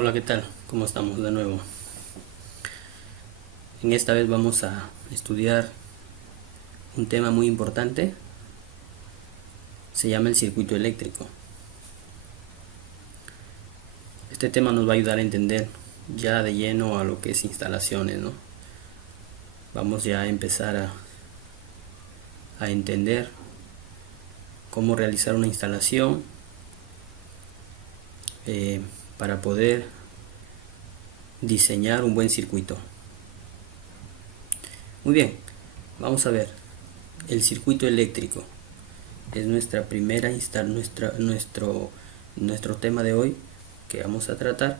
Hola, ¿qué tal? ¿Cómo estamos de nuevo? En esta vez vamos a estudiar un tema muy importante. Se llama el circuito eléctrico. Este tema nos va a ayudar a entender ya de lleno a lo que es instalaciones, ¿no? Vamos ya a empezar a entender cómo realizar una instalación para poder diseñar un buen circuito. Muy bien, vamos a ver. El circuito eléctrico es nuestra primera nuestro tema de hoy que vamos a tratar,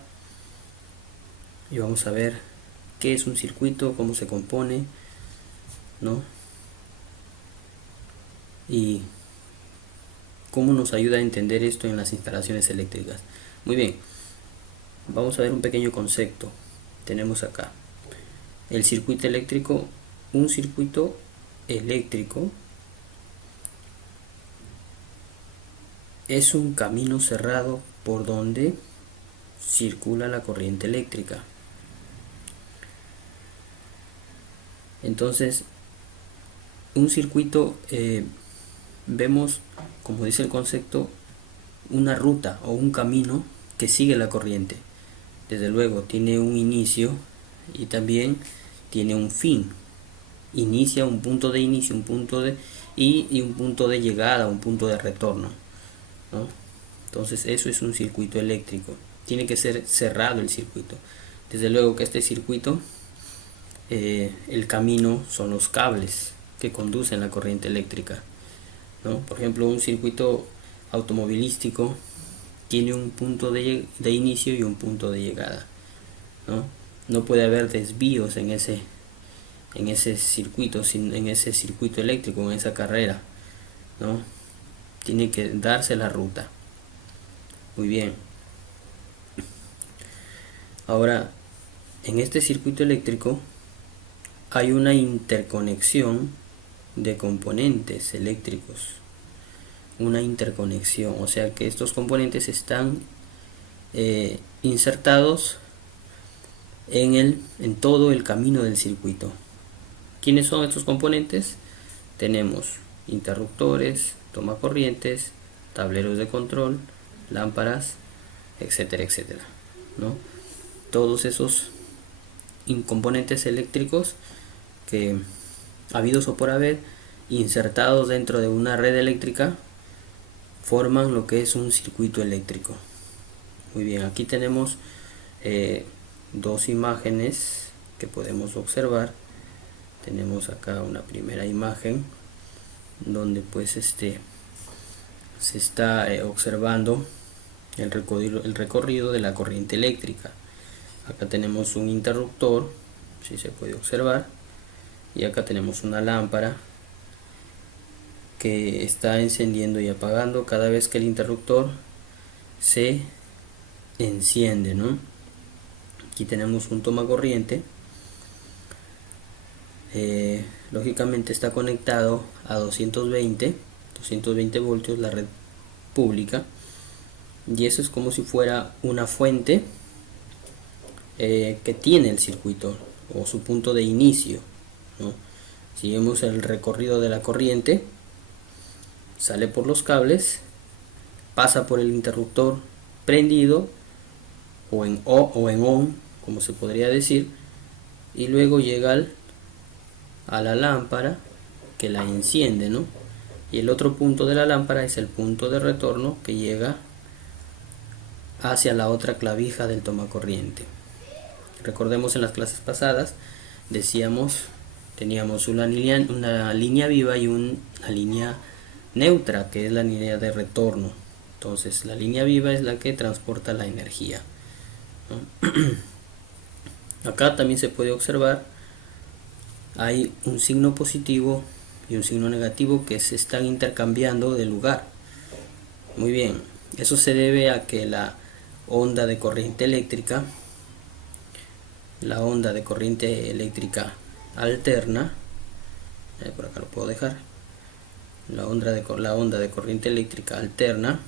y vamos a ver qué es un circuito, cómo se compone, ¿no? Y cómo nos ayuda a entender esto en las instalaciones eléctricas. Muy bien, vamos a ver un pequeño concepto. Tenemos acá el circuito eléctrico. Un circuito eléctrico es un camino cerrado por donde circula la corriente eléctrica. Entonces, un circuito, vemos, como dice el concepto, una ruta o un camino que sigue la corriente. Desde luego tiene un inicio y también tiene un fin. Inicia un punto de inicio, un punto de y un punto de llegada, un punto de retorno, ¿no? Entonces eso es un circuito eléctrico. Tiene que ser cerrado el circuito. Desde luego que este circuito, el camino son los cables que conducen la corriente eléctrica, ¿no? Por ejemplo, un circuito automovilístico tiene un punto de inicio y un punto de llegada, ¿no? No puede haber desvíos en ese circuito, en ese circuito eléctrico, en esa carrera, ¿no? Tiene que darse la ruta. Muy bien. Ahora, en este circuito eléctrico hay una interconexión de componentes eléctricos. Una interconexión, o sea que estos componentes están insertados en todo el camino del circuito. ¿Quiénes son estos componentes? Tenemos interruptores, tomacorrientes, tableros de control, lámparas, etcétera, etcétera, ¿no? Todos esos componentes eléctricos que, habidos o por haber, insertados dentro de una red eléctrica, forman lo que es un circuito eléctrico. Muy bien, aquí tenemos dos imágenes que podemos observar. Tenemos acá una primera imagen donde pues se está observando el recorrido de la corriente eléctrica. Acá tenemos un interruptor, si se puede observar, y acá tenemos una lámpara que está encendiendo y apagando cada vez que el interruptor se enciende, ¿no? Aquí tenemos un tomacorriente. Lógicamente está conectado a 220 voltios, la red pública, y eso es como si fuera una fuente que tiene el circuito o su punto de inicio, ¿no? Si vemos el recorrido de la corriente, sale por los cables, pasa por el interruptor prendido o en on, como se podría decir, y luego llega a la lámpara que la enciende, ¿no? Y el otro punto de la lámpara es el punto de retorno que llega hacia la otra clavija del tomacorriente. Recordemos, en las clases pasadas decíamos, teníamos una línea viva y una línea neutra, que es la línea de retorno. Entonces la línea viva es la que transporta la energía, ¿no? Acá también se puede observar, hay un signo positivo y un signo negativo que se están intercambiando de lugar. Muy bien, eso se debe a que la onda de corriente eléctrica alterna, por acá lo puedo dejar, la onda de corriente eléctrica alterna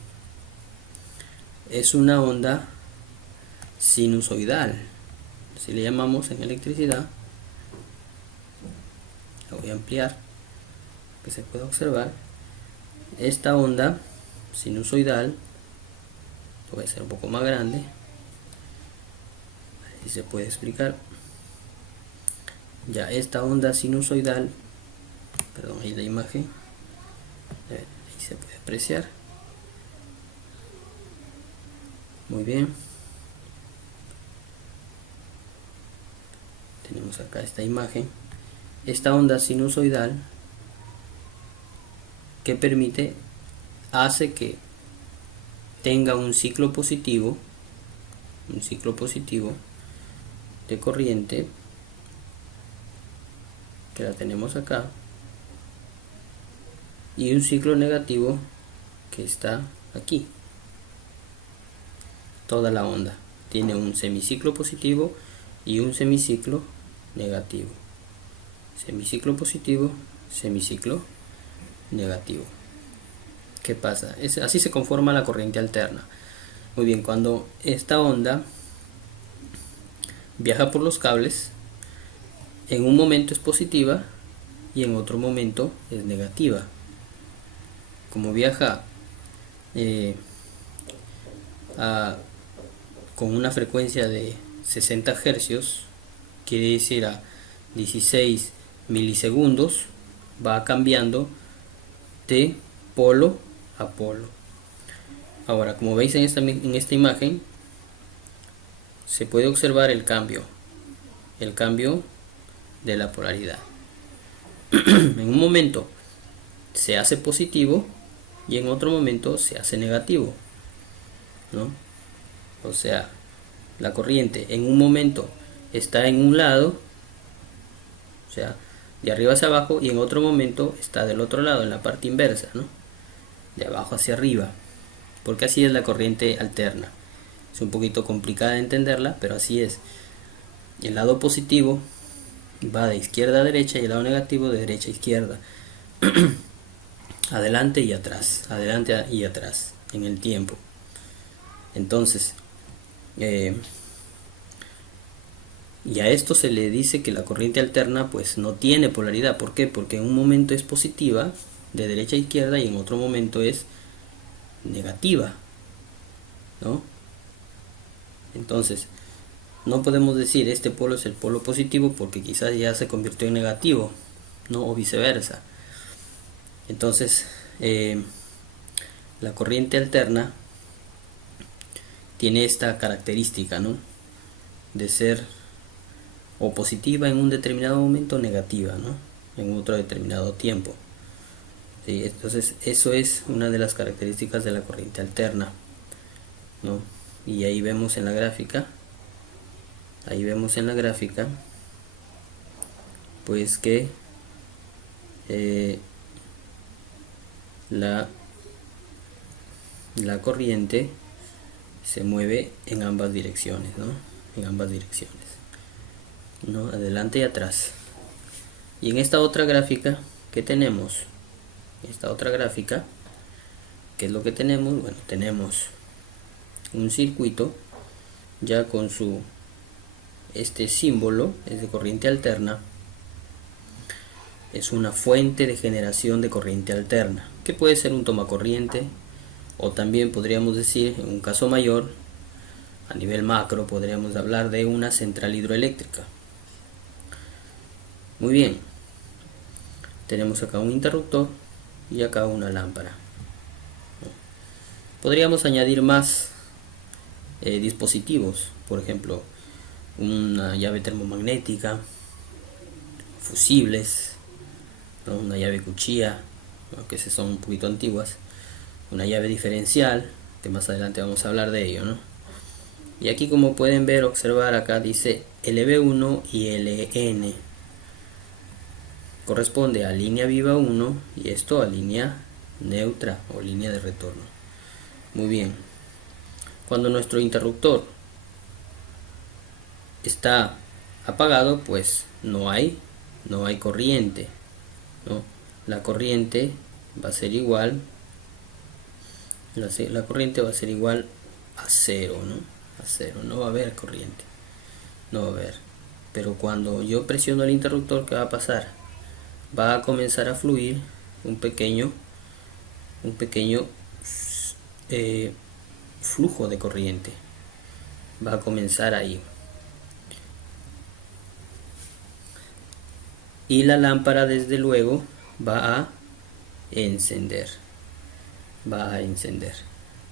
es una onda sinusoidal, así le llamamos en electricidad. La voy a ampliar, que se pueda observar. Esta onda sinusoidal, lo voy a hacer un poco más grande, así se puede explicar. Ya esta onda sinusoidal, perdón, ahí la imagen, ahí se puede apreciar. Muy bien. Tenemos acá esta imagen. Esta onda sinusoidal que permite, hace que tenga un ciclo positivo de corriente, que la tenemos acá, y un ciclo negativo que está aquí. Toda la onda tiene un semiciclo positivo y un semiciclo negativo. Semiciclo positivo, semiciclo negativo. ¿Qué pasa? Así se conforma la corriente alterna. Muy bien, cuando esta onda viaja por los cables, en un momento es positiva y en otro momento es negativa. Como viaja con una frecuencia de 60 Hz, quiere decir a 16 milisegundos, va cambiando de polo a polo. Ahora, como veis en esta imagen, se puede observar el cambio de la polaridad. En un momento se hace positivo y en otro momento se hace negativo, ¿no? O sea, la corriente en un momento está en un lado, o sea, de arriba hacia abajo, y en otro momento está del otro lado, en la parte inversa, ¿no? De abajo hacia arriba, porque así es la corriente alterna. Es un poquito complicada de entenderla, pero así es. El lado positivo va de izquierda a derecha y el lado negativo de derecha a izquierda. Adelante y atrás, en el tiempo. Entonces, y a esto se le dice que la corriente alterna pues no tiene polaridad. ¿Por qué? Porque en un momento es positiva, de derecha a izquierda, y en otro momento es negativa, ¿no? Entonces, no podemos decir este polo es el polo positivo porque quizás ya se convirtió en negativo, ¿no? O viceversa. Entonces, la corriente alterna tiene esta característica, ¿no? De ser o positiva en un determinado momento, negativa, ¿no? En otro determinado tiempo. ¿Sí? Entonces, eso es una de las características de la corriente alterna, ¿no? Y ahí vemos en la gráfica, pues que la corriente se mueve en ambas direcciones, ¿no? En ambas direcciones, ¿no? Adelante y atrás. Y en esta otra gráfica que tenemos, ¿qué es lo que tenemos? Bueno, tenemos un circuito ya con este símbolo, es de corriente alterna. Es una fuente de generación de corriente alterna, que puede ser un tomacorriente, o también podríamos decir, en un caso mayor, a nivel macro, podríamos hablar de una central hidroeléctrica. Muy bien, tenemos acá un interruptor y acá una lámpara. Podríamos añadir más dispositivos, por ejemplo, una llave termomagnética, fusibles, ¿no? Una llave cuchilla, aunque esas son un poquito antiguas, una llave diferencial, que más adelante vamos a hablar de ello, ¿no? Y aquí, como pueden ver, observar, acá dice LB1 y LN, corresponde a línea viva 1 y esto a línea neutra o línea de retorno. Muy bien, cuando nuestro interruptor está apagado, pues no hay corriente, ¿no? La corriente va a ser igual, a cero, ¿no? a cero, no va a haber corriente, no va a haber. Pero cuando yo presiono el interruptor, ¿qué va a pasar? Va a comenzar a fluir un pequeño eh, flujo de corriente. Va a comenzar ahí. Y la lámpara, desde luego, va a encender. Va a encender,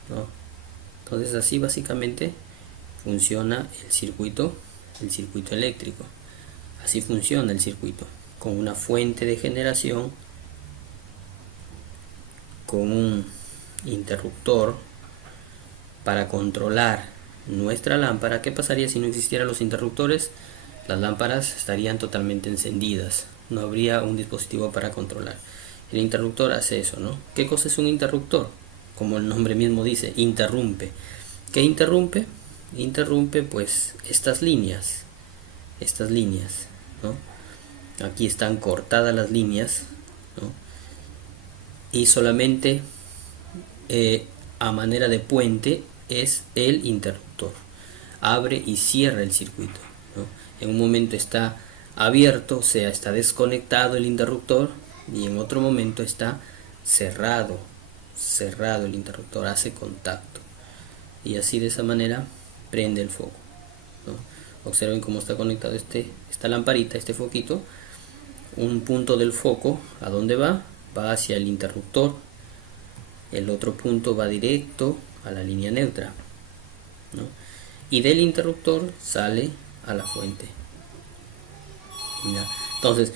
¿no? Entonces así básicamente funciona el circuito eléctrico. Así funciona el circuito, con una fuente de generación, con un interruptor para controlar nuestra lámpara. ¿Qué pasaría si no existieran los interruptores? Las lámparas estarían totalmente encendidas, no habría un dispositivo para controlar. El interruptor hace eso, ¿no? ¿Qué cosa es un interruptor? Como el nombre mismo dice, interrumpe. ¿Qué interrumpe? Interrumpe pues estas líneas, ¿no? Aquí están cortadas las líneas, ¿no? Y solamente a manera de puente es el interruptor. Abre y cierra el circuito, ¿no? En un momento está abierto, o sea, está desconectado el interruptor, y en otro momento está cerrado el interruptor, hace contacto. Y así, de esa manera, prende el foco, ¿no? Observen cómo está conectado esta lamparita, este foquito. Un punto del foco, ¿a dónde va? Va hacia el interruptor. El otro punto va directo a la línea neutra, ¿no? Y del interruptor sale a la fuente, ¿ya? Entonces,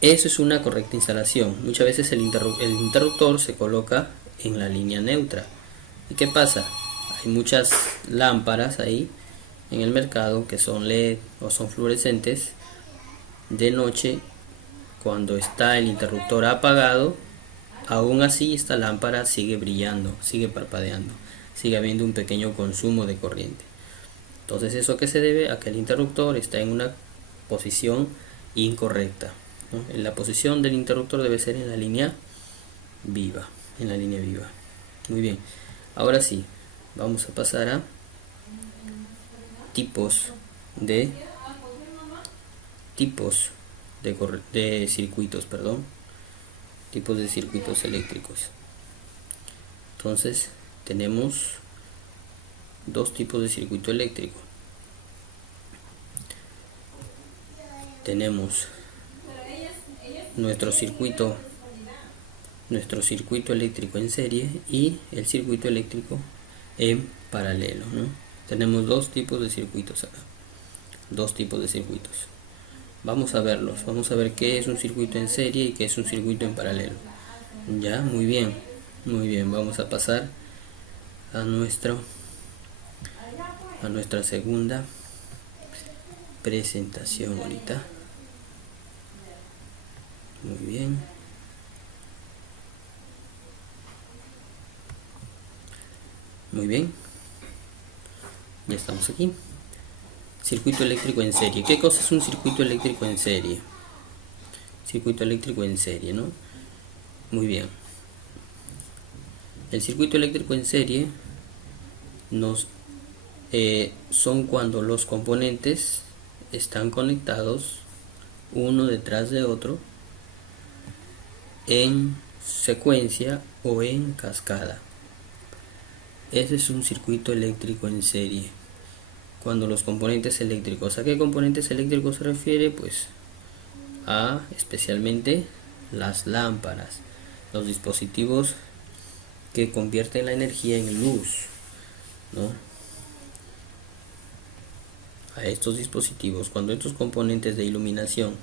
eso es una correcta instalación. Muchas veces el interruptor se coloca en la línea neutra. ¿Y qué pasa? Hay muchas lámparas ahí en el mercado que son LED o son fluorescentes. De noche, cuando está el interruptor apagado, aún así esta lámpara sigue brillando, sigue parpadeando, sigue habiendo un pequeño consumo de corriente. Entonces, ¿eso qué se debe? A que el interruptor está en una posición incorrecta, ¿no? La posición del interruptor debe ser en la línea viva, Muy bien, ahora sí, vamos a pasar a tipos de circuitos, tipos de circuitos eléctricos. Entonces, tenemos dos tipos de circuito eléctrico. Tenemos nuestro circuito eléctrico en serie y el circuito eléctrico en paralelo, ¿no? Tenemos dos tipos de circuitos acá. Vamos a verlos, vamos a ver qué es un circuito en serie y qué es un circuito en paralelo. Ya, muy bien, vamos a pasar a nuestra segunda presentación ahorita. Muy bien. Ya estamos aquí. Circuito eléctrico en serie. ¿Qué cosa es un circuito eléctrico en serie? Circuito eléctrico en serie, ¿no? Muy bien. El circuito eléctrico en serie son cuando los componentes están conectados uno detrás de otro en secuencia o en cascada. Ese es un circuito eléctrico en serie. Cuando los componentes eléctricos, ¿a qué componentes eléctricos se refiere? Pues a especialmente las lámparas, los dispositivos que convierten la energía en luz, ¿no? A estos dispositivos, cuando estos componentes de iluminación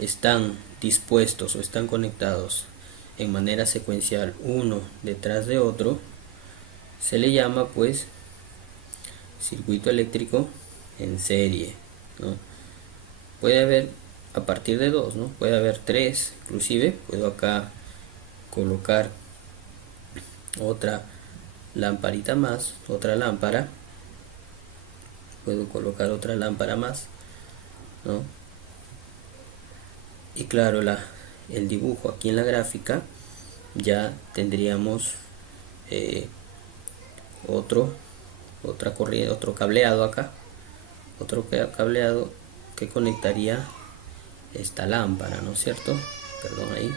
están dispuestos o están conectados en manera secuencial uno detrás de otro, se le llama pues circuito eléctrico en serie, ¿no? Puede haber a partir de dos, ¿no? Puede haber tres, inclusive puedo acá colocar otra lamparita más, otra lámpara, puedo colocar otra lámpara más, ¿no? Y claro, el dibujo aquí en la gráfica ya tendríamos otro otra corriente, otro cableado acá, otro cableado que conectaría esta lámpara, ¿no es cierto? Perdón, ahí,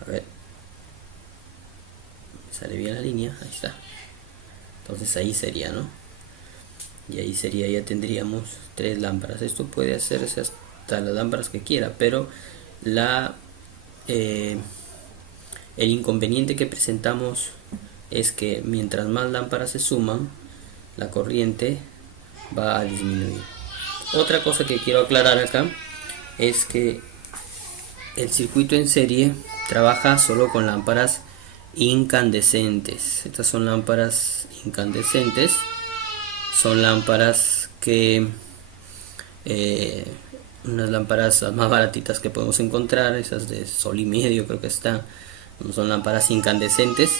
a ver, sale bien la línea, ahí está. Entonces ahí sería, ¿no? Y ahí sería, ya tendríamos 3 lámparas. Esto puede hacerse hasta las lámparas que quiera, pero la el inconveniente que presentamos es que mientras más lámparas se suman, la corriente va a disminuir. Otra cosa que quiero aclarar acá es que el circuito en serie trabaja solo con lámparas incandescentes. Estas son lámparas incandescentes, son lámparas que unas lámparas más baratitas que podemos encontrar, esas de sol y medio creo que están, son lámparas incandescentes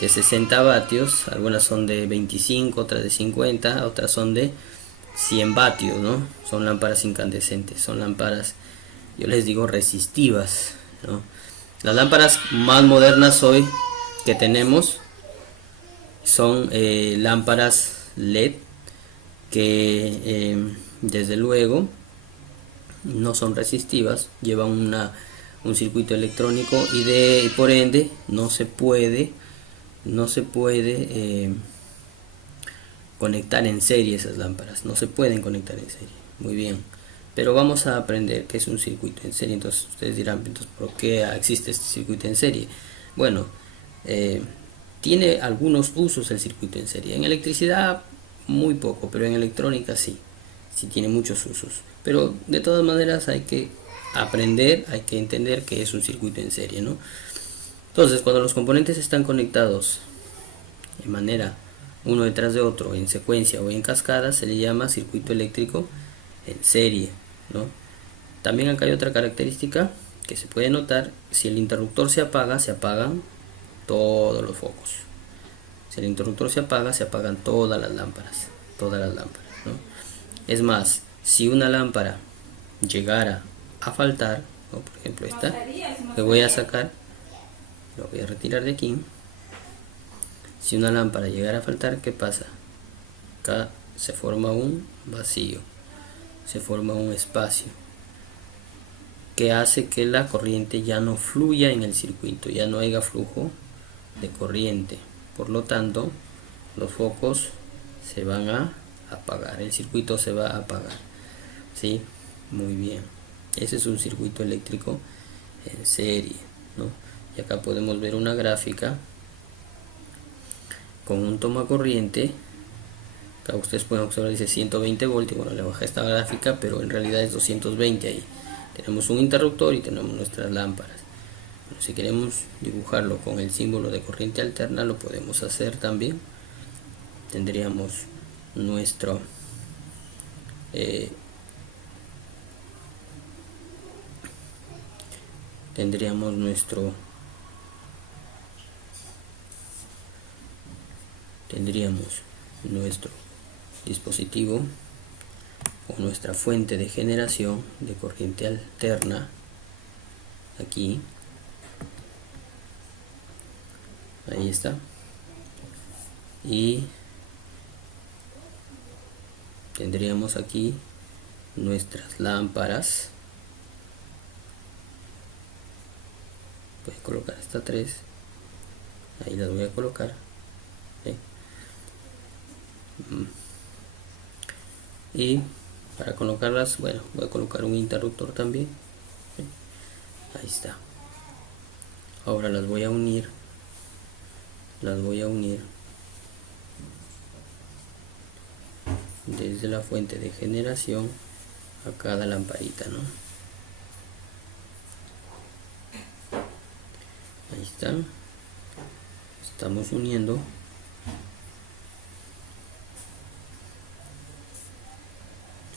de 60 vatios, algunas son de 25, otras de 50, otras son de 100 vatios, ¿no? Son lámparas incandescentes, son lámparas, yo les digo, resistivas, ¿no? Las lámparas más modernas hoy que tenemos son lámparas LED que desde luego no son resistivas, llevan un circuito electrónico y por ende no se puede conectar en serie esas lámparas, no se pueden conectar en serie. Muy bien, pero vamos a aprender qué es un circuito en serie. Entonces ustedes dirán, entonces, ¿por qué existe este circuito en serie? Bueno, tiene algunos usos el circuito en serie. En electricidad muy poco, pero en electrónica sí tiene muchos usos. Pero de todas maneras hay que aprender, hay que entender que es un circuito en serie, ¿no? Entonces, cuando los componentes están conectados de manera uno detrás de otro, en secuencia o en cascada, se le llama circuito eléctrico en serie, ¿no? También acá hay otra característica que se puede notar: si el interruptor se apaga, se apagan todos los focos. Si el interruptor se apagan todas las lámparas, ¿no? Es más, si una lámpara llegara a faltar, ¿no? Por ejemplo esta, que voy a sacar, lo voy a retirar de aquí. Si una lámpara llegara a faltar, ¿qué pasa? Acá se forma un vacío, se forma un espacio que hace que la corriente ya no fluya en el circuito, ya no haya flujo de corriente. Por lo tanto, los focos se van a apagar, el circuito se va a apagar. ¿Sí? Muy bien. Ese es un circuito eléctrico en serie, ¿no? Y acá podemos ver una gráfica con un toma corriente. Acá ustedes pueden observar, dice 120 voltios. Bueno, le bajé esta gráfica, pero en realidad es 220 ahí. Tenemos un interruptor y tenemos nuestras lámparas. Bueno, si queremos dibujarlo con el símbolo de corriente alterna, lo podemos hacer también. Tendríamos nuestro nuestro dispositivo o nuestra fuente de generación de corriente alterna aquí. Ahí está. Y tendríamos aquí nuestras lámparas. Voy a colocar hasta 3. Ahí las voy a colocar. ¿Sí? Y para colocarlas, bueno, voy a colocar un interruptor también. ¿Sí? Ahí está. Ahora las voy a unir. Desde la fuente de generación a cada lamparita, ¿no? Ahí está. Estamos uniendo.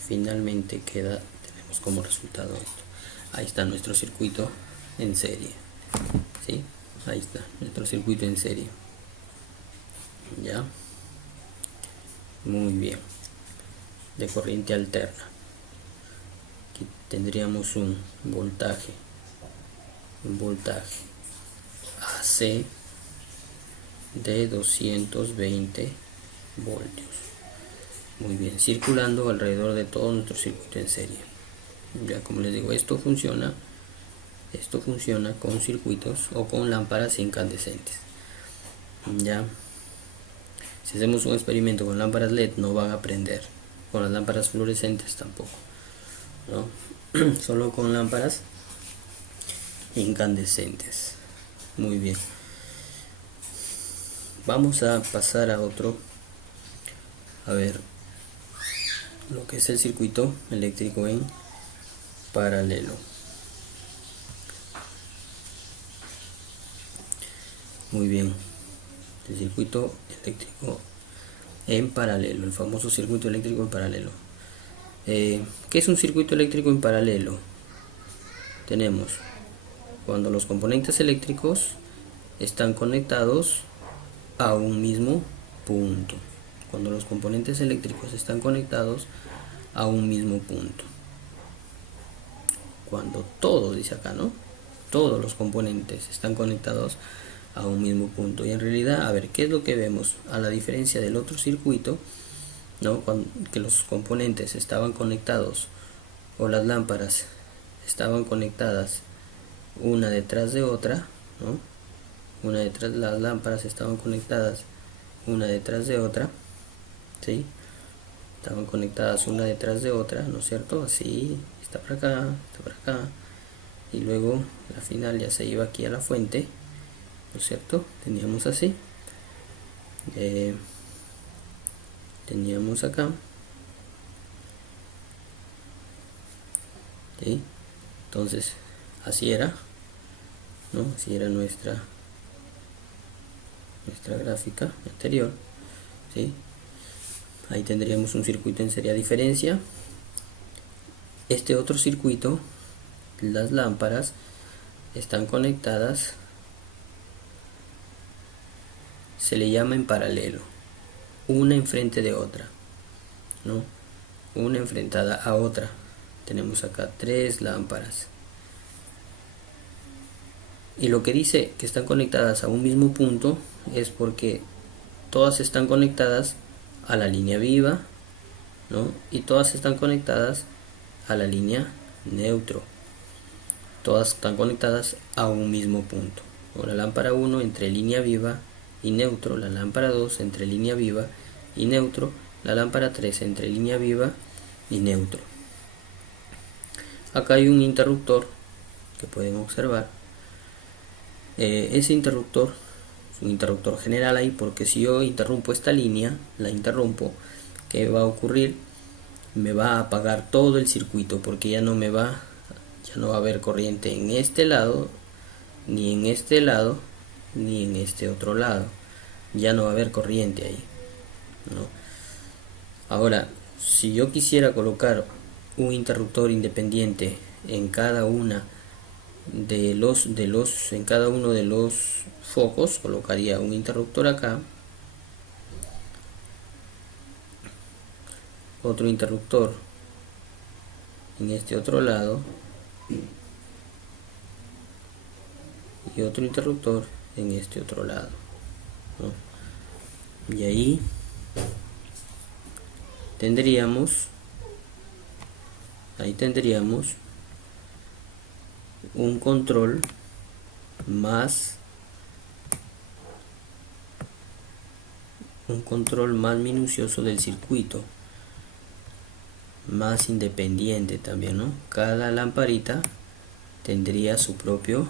Finalmente tenemos como resultado esto. Ahí está nuestro circuito en serie. ¿Sí? Ahí está nuestro circuito en serie. Ya. Muy bien. De corriente alterna. Aquí tendríamos un voltaje AC de 220 voltios. Muy bien, circulando alrededor de todo nuestro circuito en serie. Ya como les digo, esto funciona con circuitos o con lámparas incandescentes. Ya, si hacemos un experimento con lámparas LED no van a prender, con las lámparas fluorescentes tampoco, ¿no? Solo con lámparas incandescentes. Muy bien, vamos a pasar a otro, a ver lo que es el circuito eléctrico en paralelo. Muy bien, el circuito eléctrico en paralelo, el famoso circuito eléctrico en paralelo. ¿Qué es un circuito eléctrico en paralelo? Tenemos cuando los componentes eléctricos están conectados a un mismo punto. Cuando los componentes eléctricos están conectados a un mismo punto. Cuando todos, dice acá, ¿no? Todos los componentes están conectados a un mismo punto. Y en realidad, a ver, ¿qué es lo que vemos? A la diferencia del otro circuito, ¿no? Que los componentes estaban conectados, o las lámparas estaban conectadas una detrás de otra, ¿no? Las lámparas estaban conectadas una detrás de otra, ¿sí? Estaban conectadas una detrás de otra, ¿no es cierto? Así, está por acá, está por acá, y luego la final ya se iba aquí a la fuente, ¿no es cierto? Teníamos así, teníamos acá, ¿sí? Entonces así era, ¿no? Así era nuestra gráfica anterior, ¿sí? Ahí tendríamos un circuito en serie a diferencia. Este otro circuito, las lámparas están conectadas, se le llama en paralelo, una enfrente de otra, ¿no? Una enfrentada a otra. Tenemos acá 3 lámparas. Y lo que dice que están conectadas a un mismo punto es porque todas están conectadas a la línea viva, ¿no? Y todas están conectadas a la línea neutro. Todas están conectadas a un mismo punto. La lámpara 1 entre línea viva y neutro, la lámpara 2 entre línea viva y neutro, la lámpara 3 entre línea viva y neutro. Acá hay un interruptor que pueden observar. Ese interruptor es un interruptor general ahí, porque si yo interrumpo esta línea, la interrumpo, ¿qué va a ocurrir? Me va a apagar todo el circuito, porque ya no va a haber corriente en este lado, ni en este lado, ni en este otro lado. Ya no va a haber corriente ahí, ¿no? Ahora, si yo quisiera colocar un interruptor independiente en cada una en cada uno de los focos, colocaría un interruptor acá, otro interruptor en este otro lado y otro interruptor en este otro lado, ¿no? Y ahí tendríamos un control más minucioso del circuito, más independiente también, ¿no? Cada lamparita tendría su propio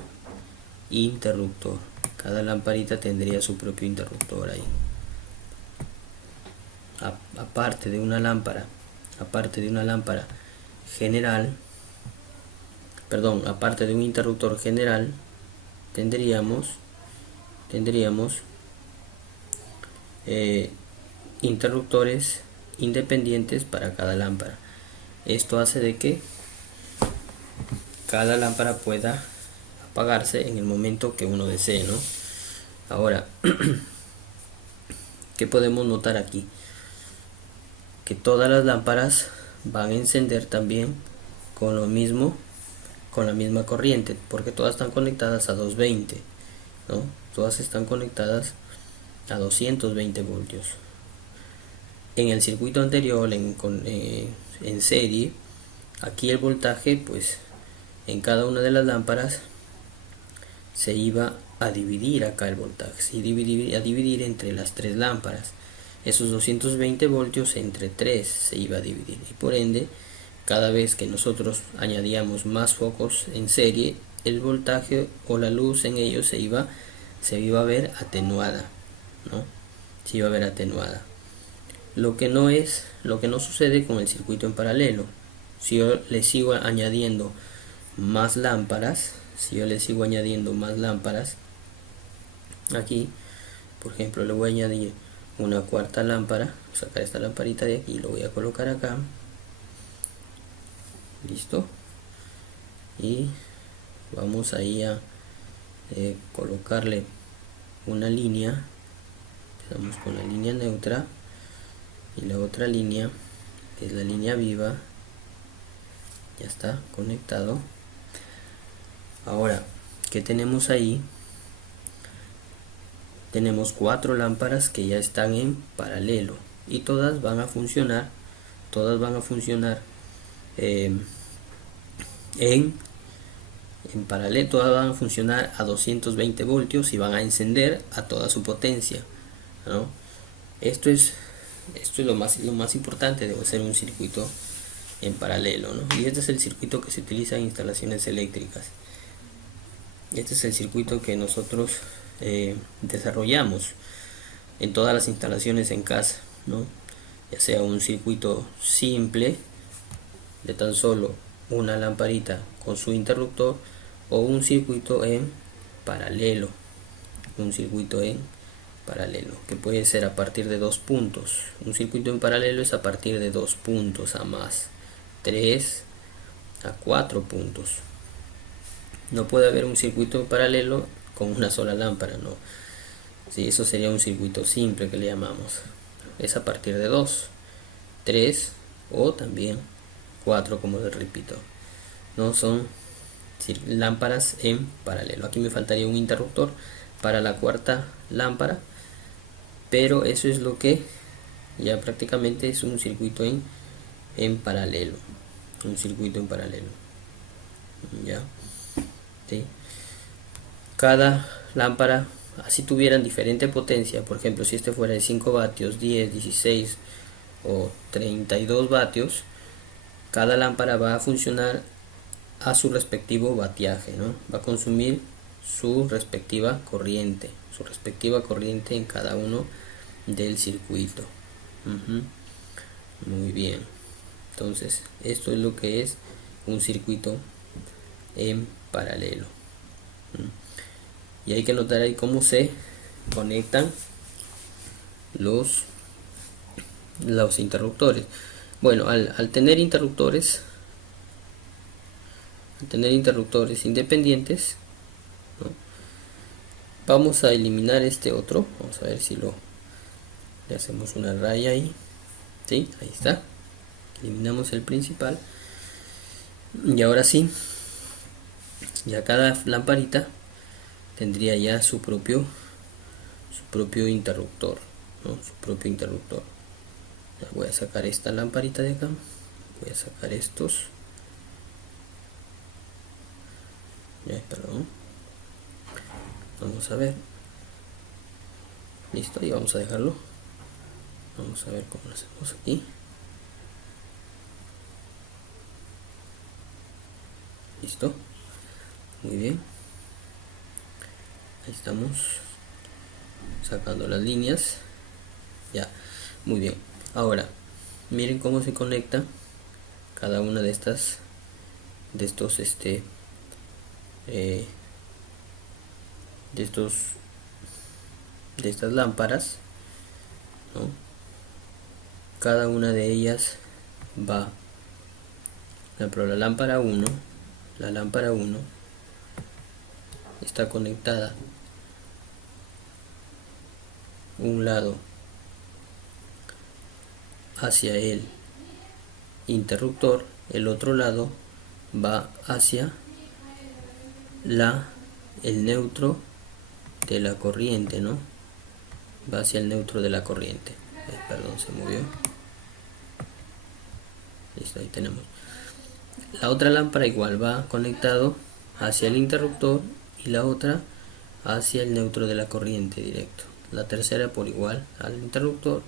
interruptor. Cada lamparita tendría su propio interruptor ahí. Aparte de una lámpara general, aparte de un interruptor general, tendríamos interruptores independientes para cada lámpara. Esto hace de que cada lámpara pueda apagarse en el momento que uno desee, ¿no? Ahora, ¿qué podemos notar aquí? Que todas las lámparas van a encender también con la misma corriente, porque todas están conectadas a 220, ¿no? Todas están conectadas a 220 voltios. en el circuito anterior, en serie, aquí el voltaje, pues en cada una de las lámparas se iba a dividir acá el voltaje, se iba a dividir entre las tres lámparas. Esos 220 voltios entre 3 se iba a dividir, y por ende, cada vez que nosotros añadíamos más focos en serie, el voltaje o la luz en ellos se iba a ver atenuada, ¿no? Se iba a ver atenuada. Lo que no sucede con el circuito en paralelo. Si yo le sigo añadiendo más lámparas, aquí, por ejemplo, le voy a añadir una cuarta lámpara, sacar esta lamparita de aquí y lo voy a colocar acá. Listo. Y vamos ahí a colocarle una línea. Empezamos con la línea neutra y la otra línea, que es la línea viva. Ya está conectado. Ahora, ¿qué tenemos ahí? Tenemos 4 lámparas que ya están en paralelo y todas van a funcionar en paralelo, todas van a funcionar a 220 voltios y van a encender a toda su potencia, ¿no? Esto es lo más importante de hacer un circuito en paralelo, ¿no? Y este es el circuito que se utiliza en instalaciones eléctricas. Este es el circuito que nosotros desarrollamos en todas las instalaciones en casa, ¿no? Ya sea un circuito simple de tan solo una lamparita con su interruptor, o un circuito en paralelo, que puede ser a partir de 2 puntos. Un circuito en paralelo es a partir de 2 puntos a más, 3 a 4 puntos. No puede haber un circuito en paralelo con una sola lámpara, no. Sí, eso sería un circuito simple que le llamamos. Es a partir de 2, 3 o también 4, como les repito. No son lámparas en paralelo. Aquí me faltaría un interruptor para la cuarta lámpara, pero eso es lo que ya prácticamente es un circuito en paralelo. Un circuito en paralelo. Ya. ¿Sí? Cada lámpara, así tuvieran diferente potencia, por ejemplo, si este fuera de 5 vatios, 10, 16 o 32 vatios, cada lámpara va a funcionar a su respectivo vatiaje, ¿no? Va a consumir su respectiva corriente en cada uno del circuito. Muy bien. Entonces, esto es lo que es un circuito en paralelo. Y hay que notar ahí cómo se conectan los interruptores. Bueno, al tener interruptores independientes, ¿no? Vamos a eliminar este otro. Vamos a ver si le hacemos una raya ahí. ¿Sí? Ahí está. Eliminamos el principal. Y ahora sí, ya cada lamparita tendría ya su propio interruptor, ¿no? Su propio interruptor. Ya voy a sacar esta lamparita de acá. Voy a sacar estos. Perdón. Vamos a ver. Listo, y vamos a dejarlo. Vamos a ver cómo lo hacemos aquí. Listo. Muy bien. Ahí estamos sacando las líneas. Ya. Muy bien. Ahora, miren cómo se conecta cada una de estas de estas lámparas, ¿no? Cada una de ellas va, por ejemplo, la lámpara 1 está conectada un lado hacia el interruptor, el otro lado va hacia el neutro de la corriente, ¿no? Va hacia el neutro de la corriente. perdón, se movió. Listo, ahí tenemos. La otra lámpara igual va conectado hacia el interruptor y la otra hacia el neutro de la corriente directo. La tercera por igual al interruptor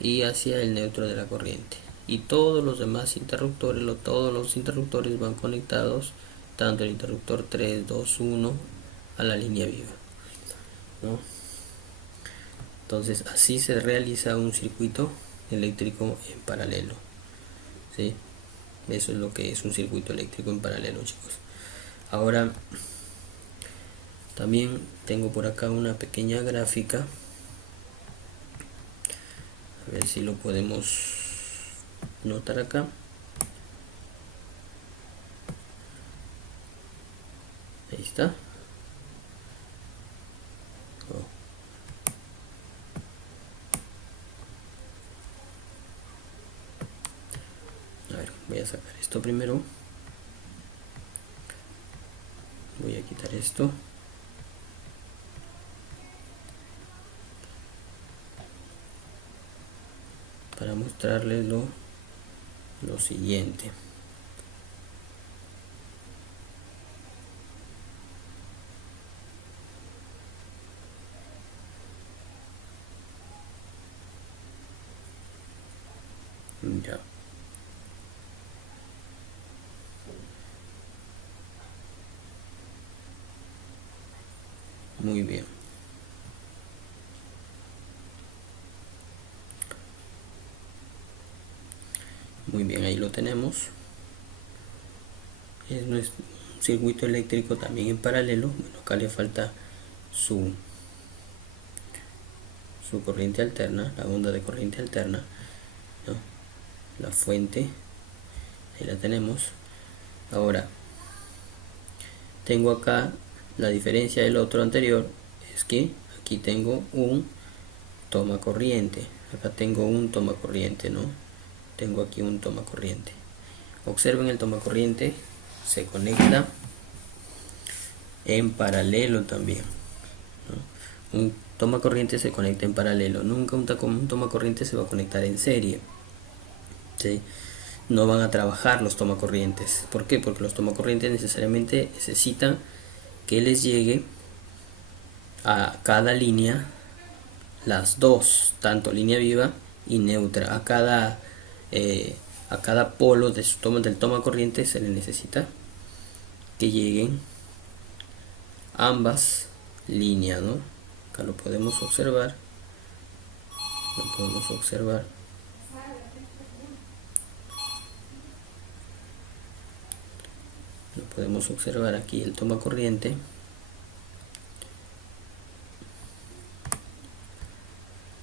y hacia el neutro de la corriente. Y todos los demás interruptores, todos los interruptores van conectados, tanto el interruptor 3, 2, 1 a la línea viva, ¿no? Entonces así se realiza un circuito eléctrico en paralelo, ¿sí? Eso es lo que es un circuito eléctrico en paralelo, chicos. Ahora también tengo por acá una pequeña gráfica, a ver si lo podemos notar acá. Ahí está. A ver, voy a sacar esto primero. Voy a quitar esto. Para mostrarles lo siguiente. Ya. Muy bien. Muy bien, ahí lo tenemos. Es nuestro circuito eléctrico también en paralelo. Bueno, acá le falta su corriente alterna, la onda de corriente alterna, ¿no? La fuente, ahí la tenemos. Ahora, tengo acá la diferencia del otro anterior, es que aquí tengo un toma corriente, acá tengo un toma corriente, ¿no? Tengo aquí un toma corriente. Observen, el toma corriente se conecta en paralelo también, ¿no? Un toma corriente se conecta en paralelo, nunca un toma corriente se va a conectar en serie, ¿sí? No van a trabajar los toma corrientes. ¿Por qué? Porque los toma corrientes necesariamente necesitan que les llegue a cada línea las dos, tanto línea viva y neutra. A cada polo de del toma corriente se le necesita que lleguen ambas líneas, ¿no? Acá lo podemos observar. Lo podemos observar. Lo podemos observar aquí el toma corriente.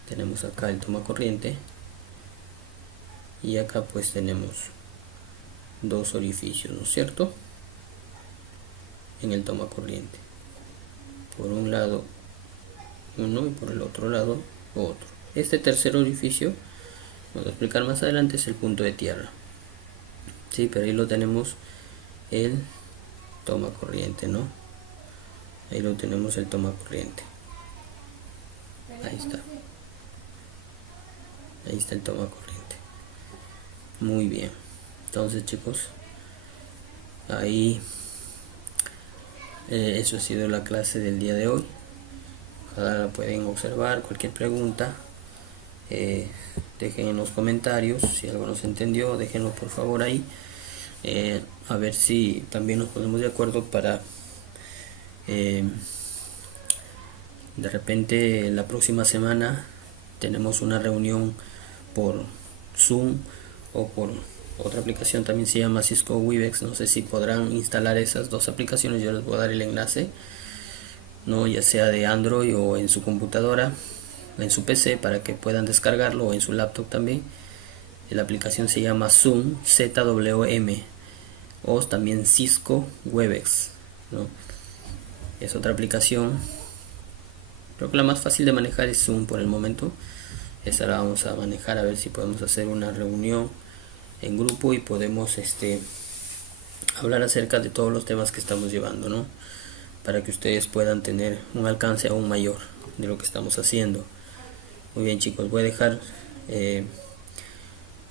Tenemos acá el toma corriente y acá pues tenemos dos orificios, ¿no es cierto? En el toma corriente, por un lado uno y por el otro lado otro. Este tercer orificio, vamos a explicar más adelante, es el punto de tierra, sí, pero ahí lo tenemos el toma corriente, ¿no? Ahí lo tenemos el toma corriente. Ahí está. Ahí está el toma corriente. Muy bien. Entonces, chicos, ahí eso ha sido la clase del día de hoy. Ojalá la pueden observar. Cualquier pregunta, dejen en los comentarios. Si algo no se entendió, déjenlo por favor ahí. A ver si también nos ponemos de acuerdo para de repente la próxima semana tenemos una reunión por Zoom o por otra aplicación, también se llama Cisco Webex. No sé si podrán instalar esas dos aplicaciones, yo les voy a dar el enlace, no, ya sea de Android o en su computadora, en su PC, para que puedan descargarlo, o en su laptop también. La aplicación se llama Zoom, ZWM, o también Cisco Webex, ¿no? Es otra aplicación. Creo que la más fácil de manejar es Zoom por el momento. Esa la vamos a manejar, a ver si podemos hacer una reunión en grupo y podemos hablar acerca de todos los temas que estamos llevando, ¿no? Para que ustedes puedan tener un alcance aún mayor de lo que estamos haciendo. Muy bien, chicos, voy a dejar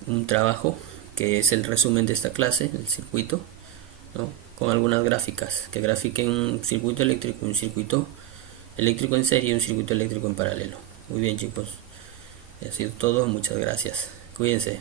un trabajo que es el resumen de esta clase, el circuito, ¿no? Con algunas gráficas que grafiquen un circuito eléctrico, un circuito eléctrico en serie y un circuito eléctrico en paralelo. Muy bien, chicos, ha sido todo, muchas gracias, cuídense.